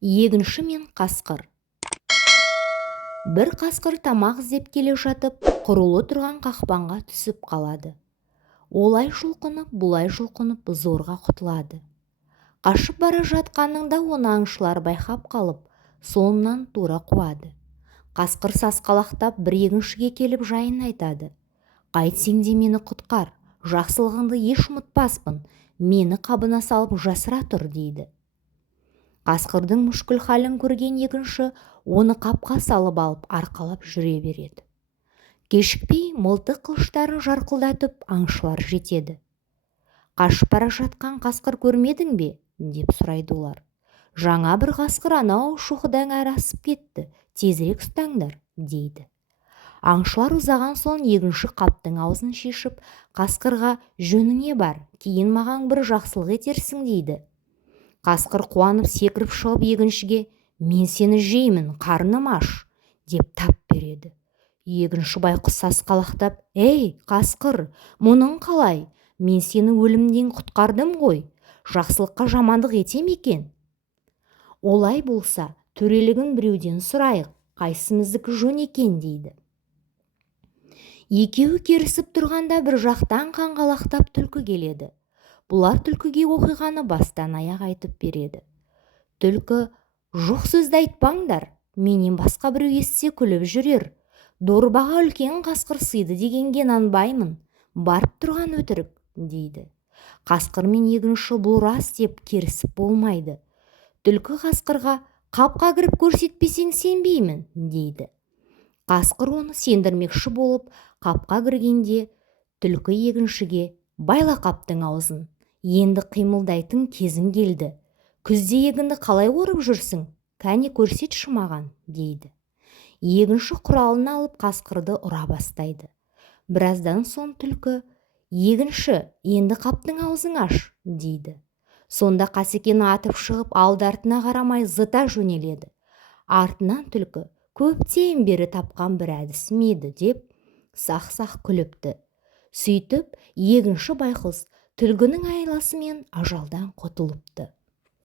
Егінші мен қасқыр. Бір қасқыр тамақ іздеп келе жатып, құрулы тұрған қақпанға түсіп қалады. Олай жұлқынып, бұлай жұлқынып зорға құтылады. Қашып бара жатқанында оны аңшылар байқап қалып, соңынан тура қуады. Қасқыр сасқалақтап бір егіншіге келіп жайын айтады. Қайтсең де мені құтқар, жақсылығыңды еш ұмытпаспын, мені қабына салып жасыра тұр дейді. Қасқырдың мүшкіл халін көрген егінші оны қапқа салып алып арқалап жүре береді. Кешікпей мылтық қылыштарын жарқылдатып аңшылар жетеді. Қашып бара жатқан қасқыр көрмедің бе? Деп сұрайды олар. Жаңа бір қасқыр анау шоқыдан әрі асып кетті, тезірек ұстаңдар, дейді. Аңшылар ұзаған соң егінші қаптың аузын шешіп, қасқырға жөніңе бар, кейін маған бір жақсылық етерсің, дейді. Қасқыр қуанып секіріп шығып егіншіге, мен сені жеймін, қарным аш, деп тап береді. Егінші байқұс сасқалақтап, ей, қасқыр, мұның қалай? Мен сені өлімден құтқардым ғой, жақсылыққа жамандық етем екен. Олай болса, төрелігін біреуден сұрайық, қайсымыздікі жөн екен, дейді. Екеуі керісіп тұрғанда бір жақтан қаңғалақтап түлкі келеді. Бұлар түлкіге оқиғаны бастан аяқ айтып береді. Түлкі, жоқ сөзді айтпаңдар, менен басқа біреу естісе күліп жүрер. Дорбаға үлкен қасқыр сыйды дегенге нанбаймын, барып тұрған өтірік, дейді. Қасқыр мен егінші бұл рас деп керісіп болмайды. Түлкі қасқырға, қапқа кіріп көрсетпесең сенбеймін, дейді. Қасқыр оны сендірмекші болып, қапқа кіргенде түлкі егіншіге, байла қаптың аузын, енді қимылдайтын кезің келді. Күзде егінді қалай орып жүрсің? Кәне көрсетші маған, дейді. Егінші құралын алып қасқырды ұра бастайды. Біраздан соң түлкі, егінші, енді қаптың аузын аш, дейді. Сонда қасекені атып шығып, алды-артына қарамай зыта жөнеледі. Артынан түлкі, көптен бері тапқан бір әдісім еді, деп сақ-сақ күліпті. Сөйтіп, егінші байқұс түлкінің айласымен ажалдан құтылыпты.